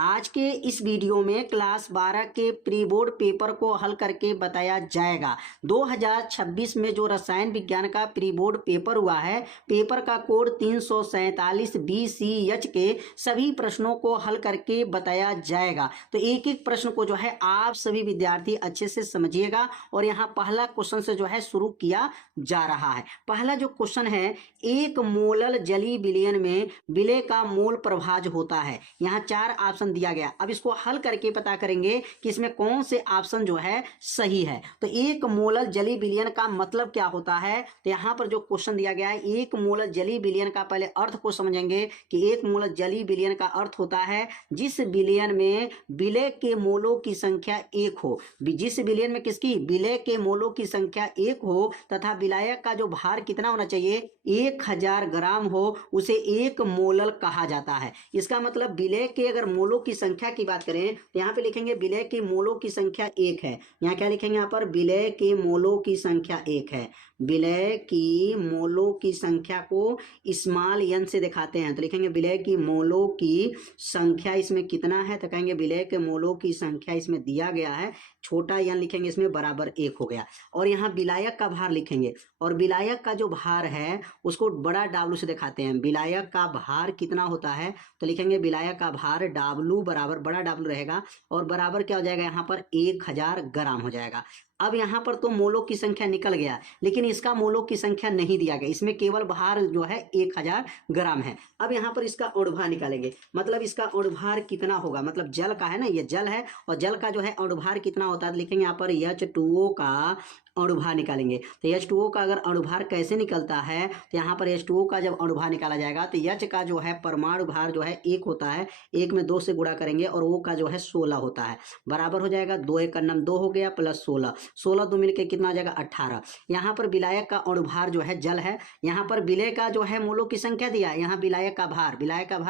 आज के इस वीडियो में क्लास 12 के प्री बोर्ड पेपर को हल करके बताया जाएगा। 2026 में जो रसायन विज्ञान का प्री बोर्ड पेपर हुआ है, पेपर का कोड 347 BCH के सभी प्रश्नों को हल करके बताया जाएगा। तो एक एक प्रश्न को जो है आप सभी विद्यार्थी अच्छे से समझिएगा और यहाँ पहला क्वेश्चन से जो है शुरू किया जा रहा है। पहला जो क्वेश्चन है, एक मोलल जली विलयन में विलय का मोल प्रभाज होता है। यहाँ 4 ऑप्शन दिया गया। अब इसको हल करके पता करेंगे कि इसमें कौन से ऑप्शन जो है सही है। तो एक मोलल जली विलयन का मतलब क्या होता है, तो यहाँ पर जो क्वेश्चन दिया गया है, एक मोलल जली विलयन का पहले अर्थ को समझेंगे कि एक मोलल जली विलयन का अर्थ होता है जिस विलयन में विलय के मोलों की संख्या 1 हो। जिस विलयन में किसकी, विलय के मोलों की संख्या 1 हो तथा विलायक का जो भार कितना होना चाहिए, 1000 ग्राम हो, उसे एक मोलल कहा जाता है। इसका मतलब विलय के अगर मोलों की संख्या की बात करें तो यहाँ पे लिखेंगे विलय के मोलों की संख्या 1 है। यहाँ क्या लिखेंगे, यहाँ पर विलय के मोलों की संख्या 1 है। विलय की मोलों की संख्या को स्मॉल n से दिखाते हैं, तो लिखेंगे विलय की मोलों की संख्या इसमें कितना है, तो कहेंगे विलय के मोलों की संख्या इसमें दिया गया है, छोटा n लिखेंगे इसमें बराबर 1 हो गया। और यहाँ विलायक का भार लिखेंगे और विलायक का जो भार है उसको बड़ा W से दिखाते हैं। विलायक का भार कितना होता है, तो लिखेंगे विलायक का भार W बराबर बड़ा W रहेगा और बराबर क्या हो जाएगा, यहाँ पर 1000 ग्राम हो जाएगा। अब यहाँ पर तो मोलों की संख्या निकल गया, लेकिन इसका मोलों की संख्या नहीं दिया गया, इसमें केवल भार जो है 1000 ग्राम है। अब यहाँ पर इसका अणुभार निकालेंगे, मतलब इसका अणुभार कितना होगा, मतलब जल का है ना, ये जल है और जल का जो है अणुभार कितना होता है, तो लिखेंगे यहाँ पर H2O का अणुभार निकालेंगे। तो H2O का अगर अणुभार कैसे निकलता है, तो यहाँ पर H2O का जब अणुभार निकाला जाएगा तो H का जो है परमाणु भार जो है 1 होता है, 1 में 2 से गुणा करेंगे और O का जो है 16 होता है, बराबर हो जाएगा 2 1 का 2 हो गया प्लस 16, 16 2 मिलकर कितना आ जाएगा 18। यहाँ पर विलायक का अणुभार जो है जल है, यहाँ पर विलय का जो है मोलों की संख्या दिया, यहाँ विलायक का भार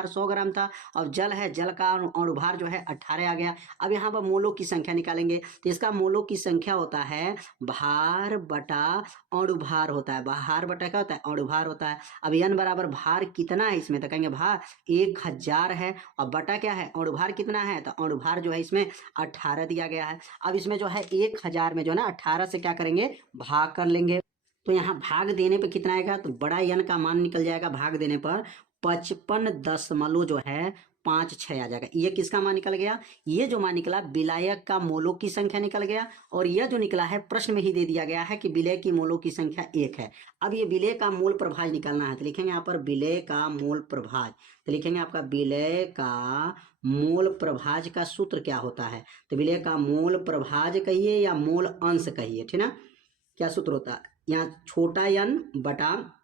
100 ग्राम था और जल है, जल का अणुभार जो है 18 आ गया। अब यहाँ पर मोलों की संख्या निकालेंगे, तो इसका मोलों की संख्या होता है भार बटा अणुभार होता है। भार बटा क्या होता है, अणुभार होता है। अब n बराबर भार कितना है इसमें, तो कहेंगे भार 1000 है और बटा क्या है, अणुभार कितना है, तो अणुभार जो है इसमें 18 दिया गया है। अब इसमें जो है 1000 में जो है ना 18 से क्या करेंगे, भाग कर लेंगे। तो यहाँ भाग देने पे कितना आएगा, तो बड़ा n का मान निकल जाएगा, भाग देने पर 55 दशमलव जो है 56 आ जाएगा। ये किसका मान निकल गया, ये जो मान निकला विलायक का मोलों की संख्या निकल गया और यह जो निकला है प्रश्न में ही दे दिया गया है कि विलय की मोलों की संख्या 1 है। अब ये विलय का मोल प्रभाज निकालना है, तो लिखेंगे यहाँ पर विलय का मोल प्रभाज, तो लिखेंगे आपका विलय का मोल प्रभाज का सूत्र क्या होता है, तो विलय का मोल प्रभाज कहिए या मोल अंश कहिए, ठीक ना, क्या सूत्र होता है, यहाँ छोटा n बटा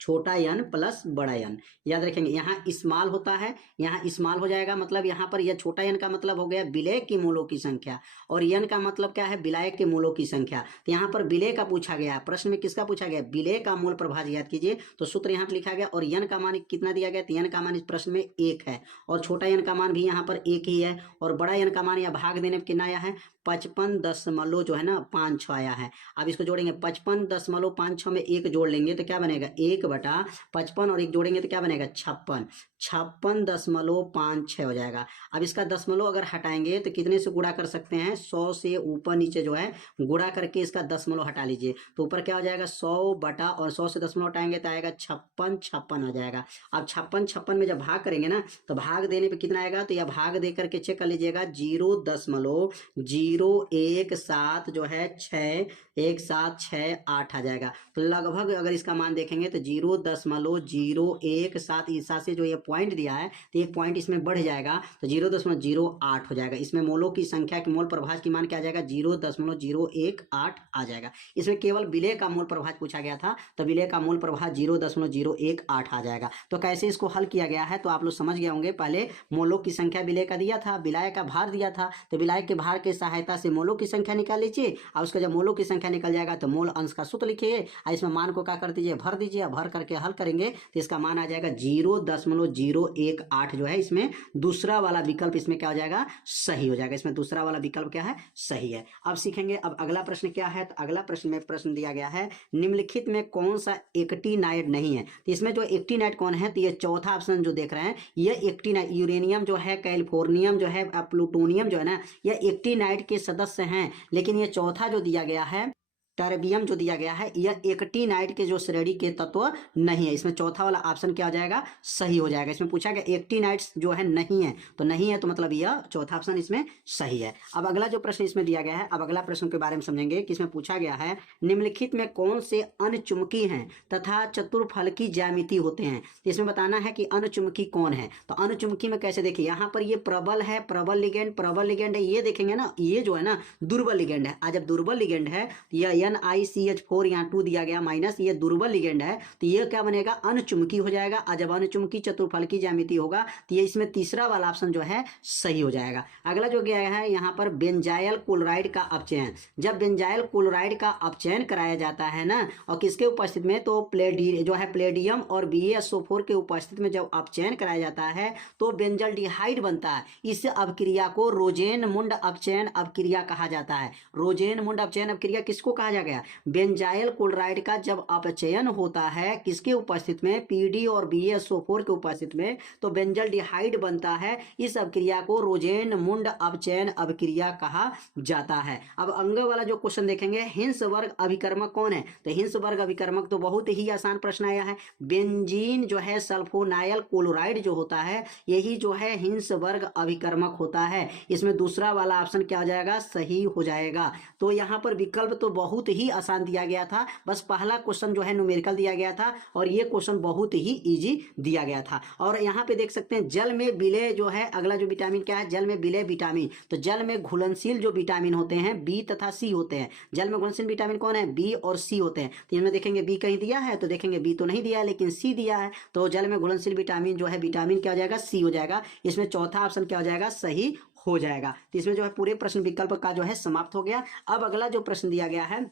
छोटा n प्लस बड़ा n, याद रखेंगे। यहाँ स्मॉल होता है, यहाँ स्मॉल हो जाएगा, मतलब यहाँ पर यह छोटा n का मतलब हो गया विलय की मोलों की संख्या और n का मतलब क्या है, विलायक के मोलों की संख्या। तो यहाँ पर विलय का पूछा गया, प्रश्न में किसका पूछा गया, विलय का मोल प्रभाज याद कीजिए, तो सूत्र यहाँ पर लिखा गया और n का मान कितना दिया गया, तो n का मान इस प्रश्न में 1 है और छोटा n का मान भी यहाँ पर 1 ही है और बड़ा n का मान या भाग देने पर कितना आया है, 55 दशमलव जो है ना 56 आया है। अब इसको जोड़ेंगे, 55 दशमलव 56 में 1 जोड़ लेंगे तो क्या बनेगा, 1 बटा 55 और 1 जोड़ेंगे तो क्या बनेगा, 56 दशमलव 56 हो जाएगा। अब इसका दशमलव अगर हटाएंगे तो कितने से गुणा कर सकते हैं, 100 से ऊपर नीचे जो है गुणा करके इसका दशमलव हटा लीजिए, तो ऊपर क्या हो जाएगा 100 बटा और 100 से दशमलव हटाएंगे तो आएगा 56 आ जाएगा। अब 56 में जब भाग करेंगे ना तो भाग देने पे कितना आएगा, तो यह भाग दे करके चेक कर लीजिएगा, 0.017 जो है 61768 आ जाएगा। तो लगभग अगर इसका मान देखेंगे तो 0.017 इस से जो ये पॉइंट दिया है तो एक पॉइंट इसमें बढ़ जाएगा तो 0.08 हो जाएगा। इसमें मोलों की संख्या के मोल प्रभाज की मान क्या आ जाएगा, 0.018 आ जाएगा। इसमें केवल विलय का मोल प्रभाज पूछा गया था तो विलय का मोल प्रभाज 0.018 आ जाएगा। तो कैसे इसको हल किया गया है तो आप लोग समझ गए होंगे। पहले मोलों की संख्या विलय का दिया था, विलायक का भार दिया था, तो विलायक के भार के सहायता से मोलों की संख्या निकाल लीजिए और उसका जब मोलों की संख्या निकल जाएगा तो मोल अंश का सूत्र लिखिए और इसमें मान को क्या कर दीजिए, भर दीजिए। भर करके हल करेंगे तो इसका मान आ जाएगा 0.018 जो है इसमें दूसरा वाला विकल्प इसमें क्या हो जाएगा, सही हो जाएगा। इसमें दूसरा वाला विकल्प क्या है, सही है। अब सीखेंगे अब अगला प्रश्न क्या है। तो अगला प्रश्न में प्रश्न दिया गया है निम्नलिखित में कौन सा एक्टिनाइड नहीं है। तो इसमें जो एक्टिनाइड कौन है, तो ये चौथा ऑप्शन जो देख रहे हैं ये एक्टिनाइड, यूरेनियम जो है, कैलिफोर्नियम जो है, प्लूटोनियम जो है ना, ये एक्टिनाइड के सदस्य हैं। लेकिन ये चौथा जो दिया गया है टर्बियम जो दिया गया है यह एक्टिनाइड के जो श्रेणी के तत्व नहीं है। इसमें चौथा वाला ऑप्शन क्या हो जाएगा, सही हो जाएगा। इसमें पूछा गया एक्टिनाइड्स जो है नहीं है, तो नहीं है तो मतलब यह चौथा ऑप्शन इसमें सही है। अब अगला जो प्रश्न इसमें दिया गया है, अब अगला प्रश्न के बारे में समझेंगे कि इसमें पूछा गया है निम्नलिखित में कौन से अनचुंबकी हैं तथा चतुर्फलकी ज्यामिति होते हैं। इसमें बताना है कि अनचुंबकी कौन है। तो अनचुंबकी में कैसे देखिए, यहाँ पर ये प्रबल है, प्रबल लिगेंड है, ये देखेंगे ना, ये जो है ना दुर्बल लिगेंड है। आज जब दुर्बल लिगेंड है यह NiCH4 यहाँ 2 दिया गया माइनस, ये दुर्बल लिगेंड है तो ये क्या बनेगा, अनचुंबकी हो जाएगा। और जब अनचुंबकी चतुर्फलकी ज्यामिति होगा तो ये इसमें तीसरा वाला ऑप्शन जो है सही हो जाएगा। अगला जो गया है यहाँ पर बेंजाइल क्लोराइड का अपचयन। जब बेंजाइल क्लोराइड का अपचयन कराया जाता है ना, और किसके उपस्थिति में, तो प्लेडियम और BaSO4 के उपस्थिति में जब अपचयन कराया जाता है तो बेंजल्डिहाइड बनता है। इस अपक्रिया को रोजेनमुंड अपचयन अपक्रिया कहा जाता है। रोजेनमुंड अपचयन अपक्रिया किसको कहा जा गया, बेंजाइल क्लोराइड का जब अपचयन होता है किसके उपस्थिति में, PD और BaSO4 के उपस्थिति में, तो बेंजल्डिहाइड बनता है। इस अपक्रिया को रोजेनमुंड अपचयन अपक्रिया कहा जाता है। अब अंग वाला जो क्वेश्चन देखेंगे, हिंसवर्ग अभिकर्मक कौन है। तो हिंसवर्ग अभिकर्मक तो बहुत ही आसान प्रश्न आया है, बेंजीन जो है सल्फोनाइल क्लोराइड जो होता है यही जो है हिंसवर्ग अभिकर्मक होता है। इसमें दूसरा वाला ऑप्शन क्या हो जाएगा, सही हो जाएगा। तो यहाँ पर विकल्प तो बहुत ही आसान दिया गया था, बस पहला क्वेश्चन जो है न्यूमेरिकल दिया गया था और ये क्वेश्चन बहुत ही इजी दिया गया था। और यहाँ पे देख सकते हैं जल में विलय जो है, अगला जो विटामिन क्या है, जल में विलय विटामिन। तो जल में घुलनशील जो विटामिन होते हैं B तथा C होते हैं। जल में घुलनशील विटामिन कौन है, B और C होते हैं। तो इनमें देखेंगे B कहीं दिया है, तो देखेंगे B तो नहीं दिया है लेकिन C दिया है। तो जल में घुलनशील विटामिन जो है विटामिन क्या हो जाएगा, C हो जाएगा। इसमें चौथा ऑप्शन क्या हो जाएगा, सही हो जाएगा। तो इसमें जो है पूरे प्रश्न विकल्प का जो है समाप्त हो गया। अब अगला जो प्रश्न दिया गया है,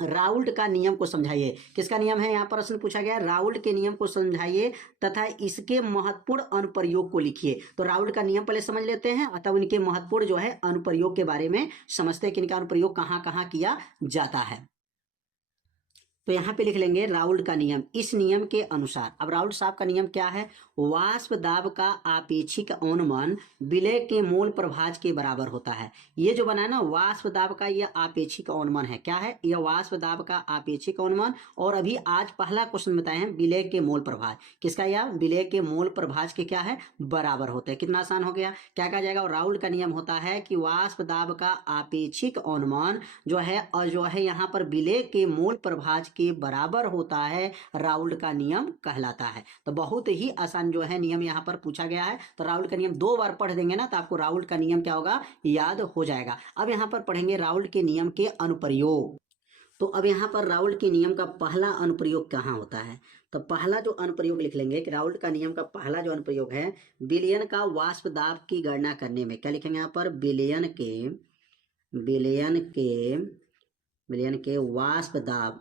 राउल्ट का नियम को समझाइए। किसका नियम है, यहाँ पर प्रश्न पूछा गया राउल्ट के नियम को समझाइए तथा इसके महत्वपूर्ण अनुप्रयोग को लिखिए। तो राउल्ट का नियम पहले समझ लेते हैं अतः उनके महत्वपूर्ण जो है अनुप्रयोग के बारे में समझते हैं कि इनका अनुप्रयोग कहाँ कहाँ किया जाता है। तो यहाँ पे लिख लेंगे राउल्ट का नियम। इस नियम के अनुसार, अब राउल्ट साहब का नियम क्या है, वाष्प दाब का आपेक्षिक अवनमन विलय के मोल प्रभाज के बराबर होता है। ये जो बना है ना वाष्प दाब का, यह आपेक्षिक अवनमन है। क्या है, यह वाष्प दाब का आपेक्षिक अवनमन। और अभी आज पहला क्वेश्चन बताए हैं विलय के मोल प्रभाज किसका, या विलय के मोल प्रभाज के क्या है, बराबर होते हैं। कितना आसान हो गया। क्या कहा जाएगा, राउल्ट का नियम होता है कि वाष्प दाब का आपेक्षिक अवनमन जो है और जो है यहाँ पर विलय के मोल प्रभाज के बराबर होता है, राउल्ट का नियम कहलाता है। तो बहुत ही आसान जो है नियम यहाँ पर पूछा गया है। तो राउल्ट का नियम 2 बार पढ़ देंगे ना तो आपको राउल्ट का नियम क्या होगा, याद हो जाएगा। अब यहाँ पर पढ़ेंगे राउल्ट के नियम के अनुप्रयोग। तो अब यहाँ पर राउल्ट के नियम का पहला अनुप्रयोग कहाँ होता है। तो पहला जो अनुप्रयोग लिख लेंगे कि राउल्ट का नियम का पहला जो अनुप्रयोग है, विलयन का वाष्प दाब की गणना करने में। क्या लिखेंगे यहाँ पर, विलयन के वाष्प दाब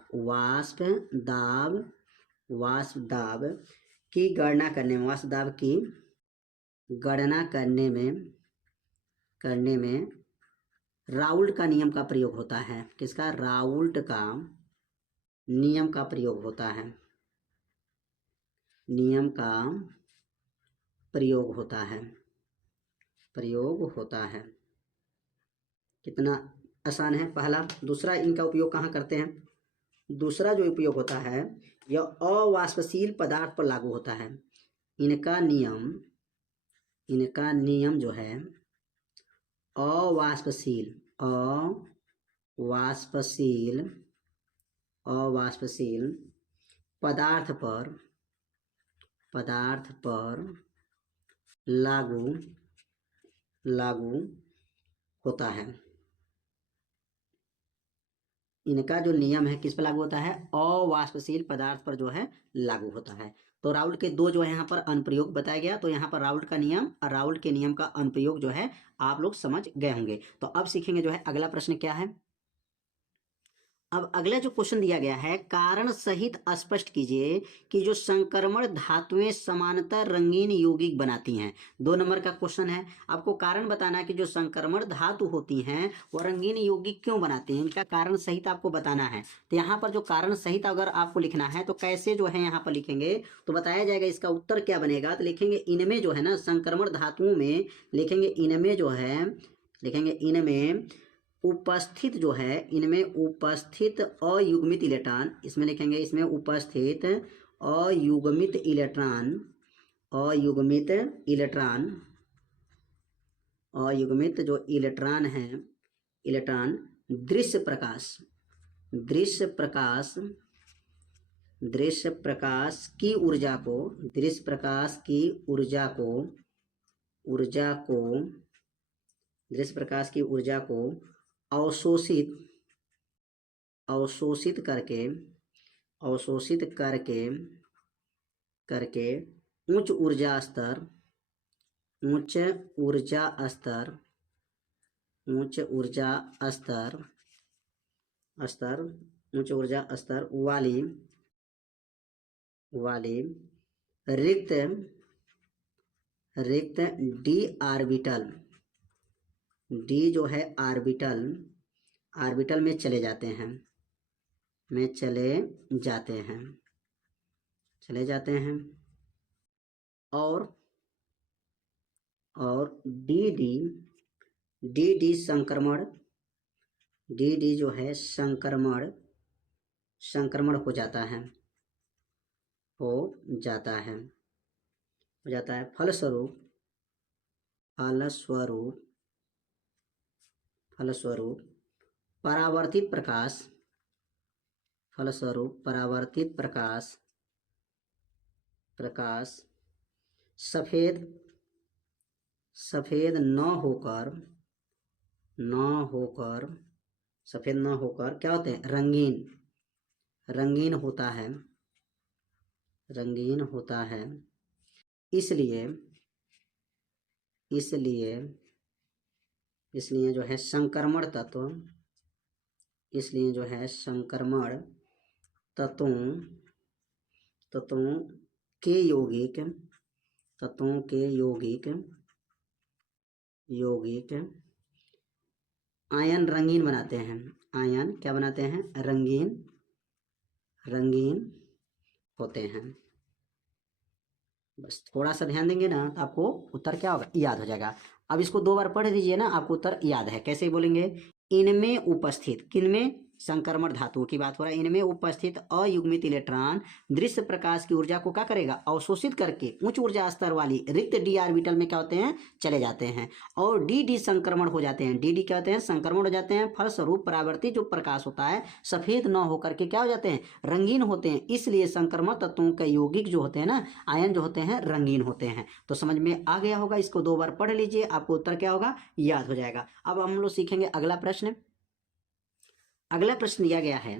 की गणना करने में, वाष्प दाब की गणना करने में राउल्ट का नियम का प्रयोग होता है। किसका, राउल्ट का नियम का प्रयोग होता है, नियम का प्रयोग होता है। कितना आसान है पहला। दूसरा इनका उपयोग कहाँ करते हैं, दूसरा जो उपयोग होता है यह अवाष्पशील पदार्थ पर लागू होता है। इनका नियम जो है अवाष्पशील पदार्थ पर लागू होता है। इनका जो नियम है किस पर लागू होता है, अवाष्पशील पदार्थ पर जो है लागू होता है। तो राउल्ट के 2 जो है यहाँ पर अनुप्रयोग बताया गया। तो यहाँ पर राउल्ट का नियम और राउल्ट के नियम का अनुप्रयोग जो है आप लोग समझ गए होंगे। तो अब सीखेंगे जो है अगला प्रश्न क्या है। अब अगला जो क्वेश्चन दिया गया है, कारण सहित स्पष्ट कीजिए कि जो संक्रमण धातुएं समानांतर रंगीन यौगिक बनाती हैं। 2 नंबर का क्वेश्चन है। आपको कारण बताना है कि जो संक्रमण धातु होती हैं वो रंगीन यौगिक क्यों बनाती हैं, इनका कारण सहित आपको बताना है। तो यहाँ पर जो कारण सहित अगर आपको लिखना है तो कैसे जो है यहाँ पर लिखेंगे तो बताया जाएगा। इसका उत्तर क्या बनेगा, तो लिखेंगे इनमें जो है ना संक्रमण धातुओं में, लिखेंगे इनमें जो है, लिखेंगे इनमें उपस्थित जो है, इनमें उपस्थित अयुग्मित इलेक्ट्रॉन, इसमें लिखेंगे इसमें उपस्थित अयुग्मित इलेक्ट्रॉन, अयुग्मित इलेक्ट्रॉन, अयुग्मित जो इलेक्ट्रॉन है, इलेक्ट्रॉन दृश्य प्रकाश, दृश्य प्रकाश, दृश्य प्रकाश की ऊर्जा को, दृश्य प्रकाश की ऊर्जा को, ऊर्जा को, दृश्य प्रकाश की ऊर्जा को अवशोषित, अवशोषित करके, अवशोषित करके, करके उच्च ऊर्जा स्तर, उच्च ऊर्जा स्तर, उच्च ऊर्जा स्तर, स्तर, उच्च ऊर्जा स्तर वाली, वाली रिक्त, रिक्त डी ऑर्बिटल, डी जो है ऑर्बिटल, ऑर्बिटल में चले जाते हैं, में चले जाते हैं, चले जाते हैं। और डी डी, डी डी संक्रमण, डी डी जो है संक्रमण, संक्रमण हो जाता है, हो जाता है, हो जाता है। फलस्वरूप, फलस्वरूप, फलस्वरूप परावर्तित प्रकाश, फलस्वरूप परावर्तित प्रकाश, प्रकाश सफेद, सफेद न होकर, न होकर, सफेद न होकर क्या होते हैं, रंगीन, रंगीन होता है, रंगीन होता है। इसलिए, इसलिए, इसलिए जो है संक्रमण तत्व, इसलिए जो है संक्रमण तत्वों, तत्वों के यौगिक, तत्वों के यौगिक, यौगिक आयन रंगीन बनाते हैं, आयन क्या बनाते हैं, रंगीन, रंगीन होते हैं। बस थोड़ा सा ध्यान देंगे ना तो आपको उत्तर क्या होगा, याद हो जाएगा। अब इसको 2 बार पढ़ दीजिए ना, आपको उत्तर याद है। कैसे बोलेंगे, इनमें उपस्थित, किनमें, संक्रमण धातुओं की बात हो रहा है, इनमें उपस्थित अयुग्मित इलेक्ट्रॉन दृश्य प्रकाश की ऊर्जा को क्या करेगा, अवशोषित करके उच्च ऊर्जा स्तर वाली रिक्त डी ऑर्बिटल में क्या होते हैं, चले जाते हैं। और डी डी संक्रमण हो जाते हैं, डी डी क्या होते हैं, संक्रमण हो जाते हैं। फलस्वरूप परावर्तित जो प्रकाश होता है सफेद न होकर के क्या हो जाते हैं, रंगीन होते हैं। इसलिए संक्रमण तत्वों के यौगिक जो होते हैं ना, आयन जो होते हैं रंगीन होते हैं। तो समझ में आ गया होगा। इसको 2 बार पढ़ लीजिए, आपको उत्तर क्या होगा, याद हो जाएगा। अब हम लोग सीखेंगे अगला प्रश्न। अगला प्रश्न दिया गया है,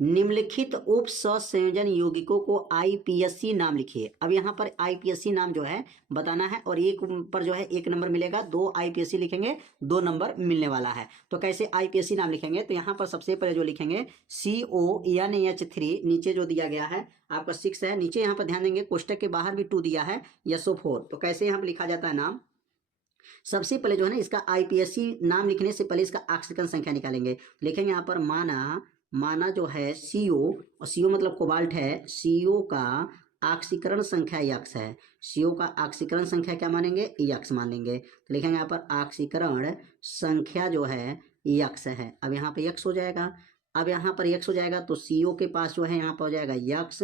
निम्नलिखित उप सहसंयोजन यौगिकों को आईपीएससी नाम लिखिए। अब यहाँ पर आईपीएससी नाम जो है बताना है, और एक पर जो है 1 नंबर मिलेगा, 2 आईपीएससी लिखेंगे 2 नंबर मिलने वाला है। तो कैसे आईपीएससी नाम लिखेंगे, तो यहाँ पर सबसे पहले जो लिखेंगे CONH3, नीचे जो दिया गया है आपका 6 है, नीचे यहाँ पर ध्यान देंगे कोष्टक के बाहर भी 2 दिया है, SO4। तो कैसे यहाँ पर लिखा जाता है नाम, सबसे पहले जो है ना इसका आईपीएससी नाम लिखने से पहले इसका ऑक्सीकरण संख्या निकालेंगे। लिखेंगे यहाँ पर माना जो है CO, और CO मतलब कोबाल्ट है, CO का ऑक्सीकरण संख्या यक्स है, CO का ऑक्सीकरण संख्या क्या मानेंगे, यक्स मान लेंगे। तो लिखेंगे यहाँ पर ऑक्सीकरण संख्या जो है यक्स है। अब यहाँ पर यक्स हो जाएगा, अब यहाँ पर यक्स हो जाएगा तो CO के पास जो है यहाँ पर हो जाएगा यक्स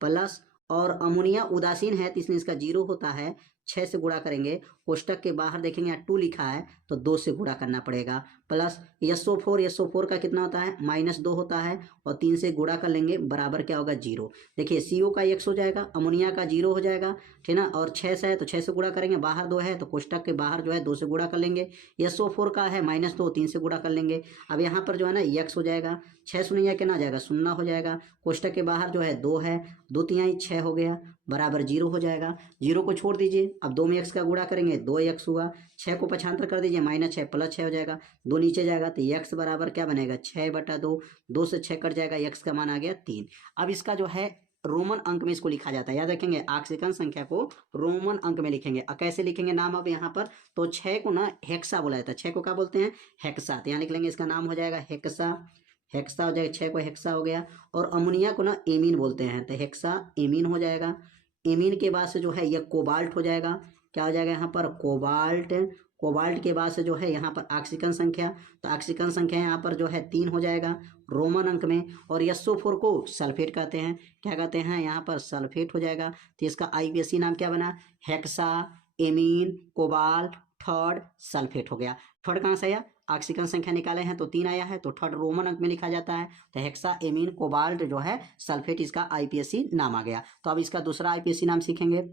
प्लस, और अमोनिया उदासीन है तो इसलिए इसका 0 होता है, 6 से गुणा करेंगे। कोष्टक के बाहर देखेंगे यहाँ 2 लिखा है तो 2 से गुणा करना पड़ेगा, प्लस SO4, SO4 का कितना होता है, -2 होता है, और 3 से गुणा कर लेंगे, बराबर क्या होगा, 0। देखिए CO का x हो जाएगा, अमोनिया का 0 हो जाएगा, ठीक ना, और 6 से है तो 6 से गुणा करेंगे, बाहर 2 है तो कोष्टक के बाहर जो है 2 से गुणा कर लेंगे। SO4 का है -2, 3 से गुणा कर लेंगे। अब यहाँ पर जो है ना x हो जाएगा, 6 शून्य कितना हो जाएगा, 0 हो जाएगा। कोष्टक के बाहर जो है 2 है, 2 तिहाई 6 हो गया, बराबर 0 हो जाएगा। 0 को छोड़ दीजिए, अब 2 में x का गुणा करेंगे करेंगे 2x हुआ, 6 को पक्षांतर कर दीजिए -6 +6 हो जाएगा, 2 नीचे जाएगा तो x बराबर क्या बनेगा 6/2, 2 से 6 कट जाएगा, x का मान आ गया 3। अब इसका जो है रोमन अंक में इसको लिखा जाता है, याद रखेंगे आक्सीकरण संख्या को रोमन अंक में लिखेंगे। कैसे लिखेंगे नाम अब यहाँ पर, तो 6 को ना हेक्सा बोला जाता है, 6 को क्या बोलते हैं हेक्सा, तो यहाँ लिख लेंगे इसका नाम हो जाएगा हेक्सा, हेक्सा हो जाएगा, 6 को हेक्सा हो गया। और अमोनिया को ना एमीन बोलते हैं, तो हेक्सा एमीन हो जाएगा। एमीन के बाद से जो है ये कोबाल्ट हो जाएगा, क्या हो जाएगा यहाँ पर कोबाल्ट, कोबाल्ट के बाद से जो है यहाँ पर ऑक्सीकरण संख्या, तो ऑक्सीकरण संख्या यहाँ पर जो है 3 हो जाएगा रोमन अंक में। और SO4 को सल्फेट कहते हैं, क्या कहते हैं यहाँ पर सल्फेट हो जाएगा। तो इसका IUPAC नाम क्या बना hexa amine cobalt third sulphate हो गया। थर्ड कहाँ से आया, ऑक्सीकरण संख्या निकाले हैं तो 3 आया है, तो थर्ड रोमन अंक में लिखा जाता है। तो हेक्सा एमीन कोबाल्ट जो है सल्फेट, इसका IUPAC नाम आ गया। तो अब इसका दूसरा IUPAC नाम सीखेंगे।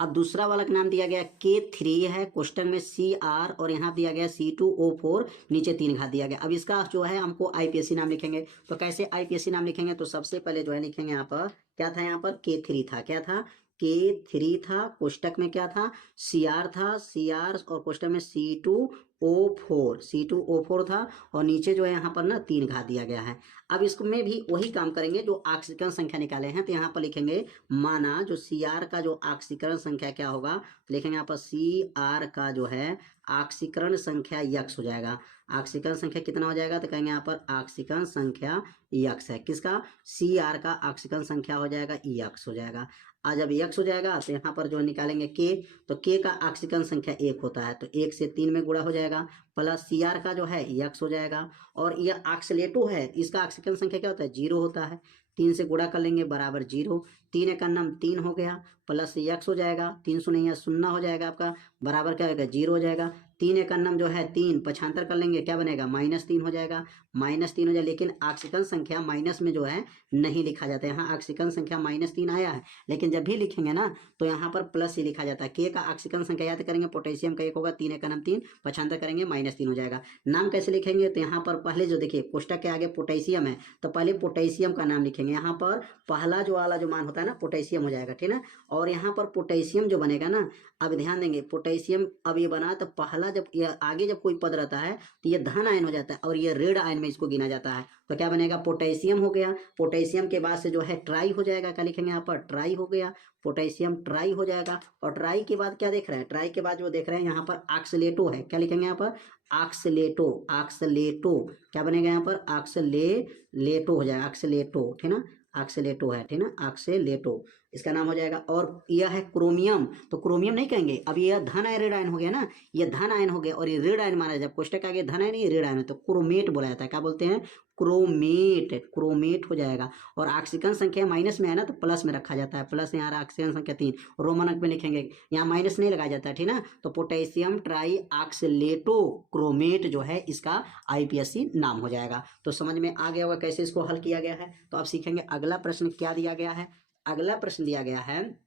अब दूसरा वाला का नाम दिया गया K3 है, क्वेश्चन में CR और यहाँ दिया गया C2O4, नीचे 3 घात दिया गया। अब इसका जो है हमको IUPAC नाम लिखेंगे, तो कैसे IUPAC नाम लिखेंगे, तो सबसे पहले जो है लिखेंगे यहाँ पर क्या था, यहाँ पर K3 था, क्या था K3 था, कोष्टक में क्या था CR था, CR और कोष्टक में C2O4 था, और नीचे जो है यहाँ पर ना 3 घात दिया गया है। अब इसमें भी वही काम करेंगे जो ऑक्सीकरण संख्या निकाले हैं, तो यहाँ पर लिखेंगे माना जो CR का जो ऑक्सीकरण संख्या क्या होगा, लिखेंगे यहाँ पर CR का जो है ऑक्सीकरण संख्या यक्स हो जाएगा। ऑक्सीकरण संख्या कितना हो जाएगा, तो कहेंगे यहाँ पर ऑक्सीकरण संख्या यक्स है, किसका CR का ऑक्सीकरण संख्या हो जाएगा यक्स हो जाएगा। आज जब यक्स हो जाएगा तो यहाँ पर जो निकालेंगे K, तो K का ऑक्सीकरण संख्या 1 होता है, तो 1 से 3 में गुणा हो जाएगा, प्लस CR का जो है यक्स हो जाएगा। और यह ऑक्सीलेटो है, इसका ऑक्सीकरण संख्या क्या होता है 0 होता है, 3 से गुणा कर लेंगे बराबर 0, 3 एक नाम 3 हो गया, प्लस यक्स हो जाएगा, 3 शून्य है 0 हो जाएगा आपका, बराबर क्या होगा 0 हो जाएगा। 3 एक नाम जो है 3 पक्षांतर कर लेंगे क्या बनेगा -3 हो जाएगा, -3 हो जाएगा। लेकिन ऑक्सीकरण संख्या माइनस में जो है नहीं लिखा जाता है, यहाँ ऑक्सीकरण संख्या -3 आया है, लेकिन जब भी लिखेंगे ना तो यहाँ पर प्लस ही लिखा जाता है। K का ऑक्सीकरण संख्या याद करेंगे, पोटेशियम का 1 होगा, 3 एक नाम 3 पक्षांतर करेंगे -3 हो जाएगा। नाम कैसे लिखेंगे, तो यहाँ पर पहले जो देखिए कोष्टक के आगे पोटेशियम है, तो पहले पोटेशियम का नाम लिखेंगे, यहाँ पर पहला जो वाला जो मान होता है ना पोटेशियम हो जाएगा, ठीक है। और यहाँ पर पोटेशियम जो बनेगा ना, अब ध्यान देंगे पोटेशियम अब ये बना, तो पहला जब ये आगे जब कोई पद रहता है तो ये धन आयन हो जाता है और ये ऋण आयन में इसको गिना जाता है, तो क्या बनेगा पोटेशियम हो गया। पोटेशियम के बाद से जो है ट्राई हो जाएगा, क्या लिखेंगे यहाँ पर ट्राई हो गया, पोटेशियम ट्राई हो जाएगा। और ट्राई के बाद क्या देख रहे हैं, ट्राई के बाद जो देख रहे हैं यहाँ पर ऑक्सीलेटो है, क्या लिखेंगे यहाँ पर ऑक्सीलेटो, ऑक्सीलेटो क्या बनेगा यहाँ पर ऑक्सीलेटो हो जाएगा, ऑक्सीलेटो ठीक ना, ऑक्सीलेटो है ठीक ना, ऑक्सीलेटो इसका नाम हो जाएगा। और यह है क्रोमियम, तो क्रोमियम नहीं कहेंगे, अब यह धन आयन ऋण आयन हो गया ना, ये धन आयन हो गया और ये ऋण आयन माना, जब कोष्टक आगे धन आयन ये ऋण आयन है तो क्रोमेट बोला जाता है, क्या बोलते हैं क्रोमेट, क्रोमेट हो जाएगा। और ऑक्सीकरण संख्या माइनस में है ना तो प्लस में रखा जाता है, प्लस यहाँ ऑक्सीकरण संख्या 3 रोमन अंक में लिखेंगे, यहाँ माइनस नहीं लगाया जाता है ठीक ना। तो पोटेशियम ट्राई ऑक्सीलेटो क्रोमेट जो है इसका IUPAC नाम हो जाएगा। तो समझ में आ गया होगा कैसे इसको हल किया गया है। तो अब सीखेंगे अगला प्रश्न क्या दिया गया है। अगला प्रश्न दिया गया है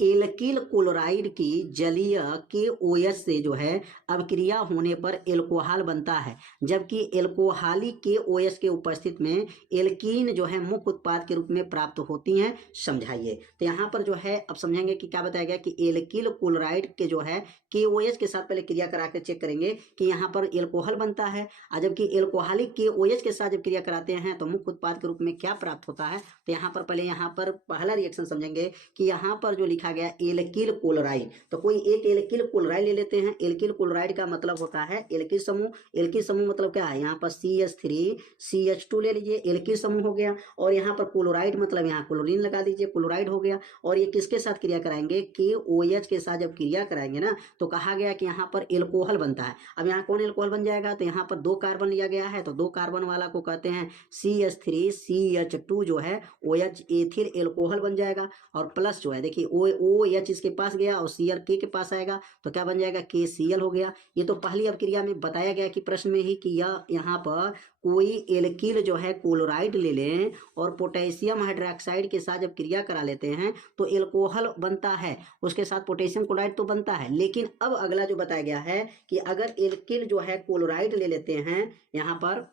एल्किल क्लोराइड की जलीय KOH से जो है अभिक्रिया होने पर एल्कोहल बनता है, जबकि एल्कोहलिक KOH के उपस्थित में एल्कीन जो है मुख्य उत्पाद के रूप में प्राप्त होती हैं, समझाइए। तो यहाँ पर जो है अब समझेंगे कि क्या बताया गया कि एल्किल क्लोराइड के जो है KOH के साथ पहले क्रिया करा के चेक करेंगे कि यहाँ पर एल्कोहल बनता है, और जबकि एल्कोहलिक KOH के साथ जब क्रिया कराते हैं तो मुख्य उत्पाद के रूप में क्या प्राप्त होता है। तो यहाँ पर पहले यहाँ पर पहला रिएक्शन समझेंगे कि यहाँ पर जो लिखा गया एल्किल क्लोराइड, तो कोई एक एल्किल क्लोराइड ले लेते हैं। एल्किल क्लोराइड का मतलब होता है एल्किल समूह, एल्किल समूह मतलब क्या है, यहाँ पर CH3CH2 ले लीजिए, एल्किल समूह हो गया। और यहाँ पर क्लोराइड मतलब यहाँ क्लोरीन लगा दीजिए, क्लोराइड हो गया। और ये किसके साथ क्रिया कराएंगे, KOH के साथ जब क्रिया कराएंगे ना तो कहा गया कि यहाँ पर एल्कोहल बनता है। अब यहाँ कौन एल्कोहल बन जाएगा, तो यहाँ पर 2 कार्बन लिया गया है, तो 2 कार्बन वाला को कहते हैं CH3CH2 जो है OH एथिल एल्कोहल बन जाएगा। और प्लस जो है देखिए OH इसके पास गया और Cl K के पास आएगा तो क्या बन जाएगा KCl हो गया। ये तो पहली अपक्रिया में बताया गया कि प्रश्न में ही कि यह यहाँ पर कोई एल्किल जो है क्लोराइड ले लें और पोटेशियम हाइड्रोक्साइड के साथ जब क्रिया करा लेते हैं तो एल्कोहल बनता है, उसके साथ पोटेशियम क्लोराइड तो बनता है। लेकिन अब अगला जो बताया गया है कि अगर एल्किल जो है क्लोराइड ले लेते हैं यहाँ पर,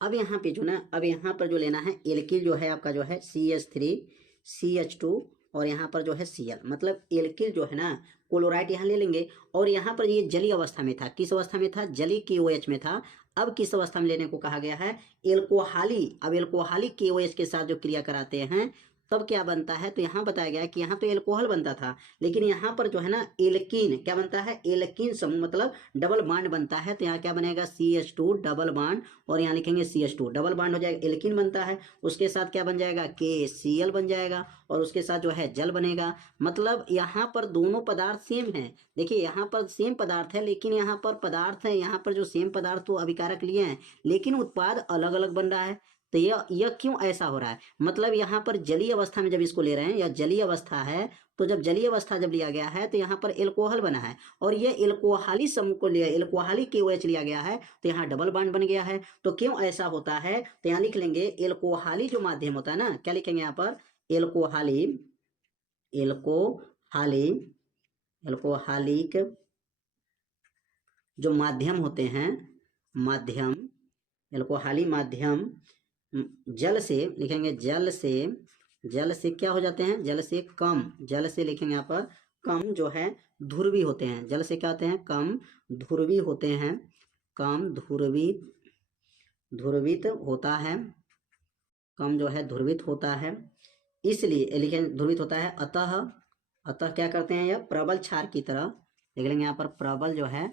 अब यहाँ पे जो ना अब यहाँ पर जो लेना है एल्किल जो है आपका जो है CH3CH2 और यहाँ पर जो है Cl, मतलब एल्किल जो है ना क्लोराइड यहाँ ले लेंगे। और यहाँ पर ये जलीय अवस्था में था, किस अवस्था में था, जलीय KOH में था। अब किस अवस्था में लेने को कहा गया है, एल्कोहाली। अब एल्कोहाली KOH के साथ जो क्रिया कराते हैं तब क्या बनता है, तो यहाँ बताया गया है कि यहाँ तो एल्कोहल बनता था, लेकिन यहाँ पर जो है ना एल्कीन क्या बनता है, एल्कीन समूह मतलब डबल बांड बनता है। तो यहाँ क्या बनेगा, CH2 डबल बांड, और यहाँ लिखेंगे CH2 डबल बांड हो जाएगा, एल्कीन बनता है। उसके साथ क्या बन जाएगा, KCl बन जाएगा, और उसके साथ जो है जल बनेगा। मतलब यहाँ पर दोनों पदार्थ सेम है। देखिए यहाँ पर सेम पदार्थ है, लेकिन यहाँ पर पदार्थ है, यहाँ पर जो सेम पदार्थ तो अभिकारक लिए हैं, लेकिन उत्पाद अलग अलग बन रहा है। तो यह क्यों ऐसा हो रहा है, मतलब यहाँ पर जलीय अवस्था में जब इसको ले रहे हैं, या जलीय अवस्था है, तो जब जलीय अवस्था जब लिया गया है तो यहाँ पर एल्कोहल बना है, और ये एल्कोहाली समूह को लिया, एल्कोहाली KOH लिया गया है, तो यहाँ डबल बॉन्ड बन गया है। तो क्यों ऐसा होता है, तो यहाँ लिख लेंगे एल्कोहाली जो माध्यम होता है ना, क्या लिखेंगे यहाँ पर, एल्कोहाली, एल्कोहाली, एल्कोहालिक जो माध्यम होते हैं, माध्यम, एल्कोहाली माध्यम जल से लिखेंगे, जल से क्या हो जाते हैं, जल से कम, जल से लिखेंगे यहाँ पर कम जो है ध्रुवी होते हैं, जल से क्या होते हैं, कम ध्रुवी होते हैं, कम ध्रुवित होता है, कम जो है ध्रुवित होता है, इसलिए लिखेंगे ध्रुवित होता है। अतः क्या करते हैं, यह प्रबल क्षार की तरह, लिख लेंगे यहाँ पर प्रबल जो है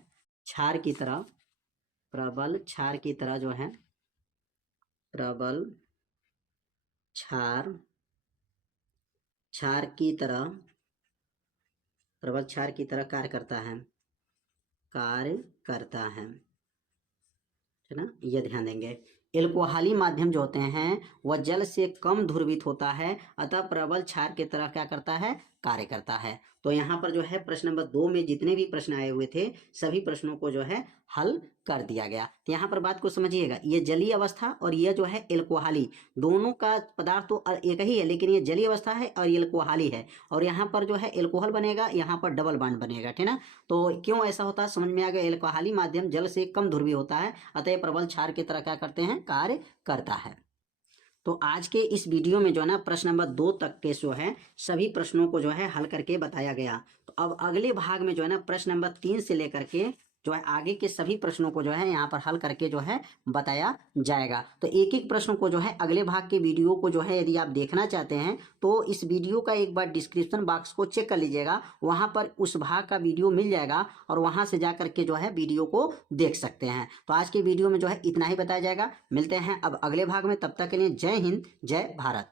क्षार की तरह, प्रबल क्षार की तरह जो है, प्रबल क्षार की तरह, प्रबल क्षार की तरह कार्य करता है, है ना, ये ध्यान देंगे। एल्कोहाली माध्यम जो होते हैं वह जल से कम ध्रुवित होता है, अतः प्रबल क्षार की तरह क्या करता है, कार्य करता है। तो यहाँ पर जो है प्रश्न नंबर 2 में जितने भी प्रश्न आए हुए थे सभी प्रश्नों को जो है हल कर दिया गया। तो यहाँ पर बात को समझिएगा, ये जलीय अवस्था और ये जो है एल्कोहाली, दोनों का पदार्थ तो एक ही है, लेकिन ये जलीय अवस्था है और ये एल्कोहाली है, और यहाँ पर जो है एल्कोहल बनेगा, यहाँ पर डबल बॉन्ड बनेगा, ठीक ना। तो क्यों ऐसा होता है समझ में आ गया, एल्कोहाली माध्यम जल से कम ध्रुवीय होता है, अतः प्रबल क्षार की तरह क्या करते हैं, कार्य करता है। तो आज के इस वीडियो में जो है ना प्रश्न नंबर 2 तक के जो है सभी प्रश्नों को जो है हल करके बताया गया। तो अब अगले भाग में जो है ना प्रश्न नंबर 3 से लेकर के जो है आगे के सभी प्रश्नों को जो है यहाँ पर हल करके जो है बताया जाएगा। तो एक एक प्रश्न को जो है अगले भाग के वीडियो को जो है यदि आप देखना चाहते हैं तो इस वीडियो का एक बार डिस्क्रिप्शन बॉक्स को चेक कर लीजिएगा, वहाँ पर उस भाग का वीडियो मिल जाएगा और वहाँ से जा करके जो है वीडियो को देख सकते हैं। तो आज के वीडियो में जो है इतना ही बताया जाएगा, मिलते हैं अब अगले भाग में, तब तक के लिए जय हिंद, जय भारत।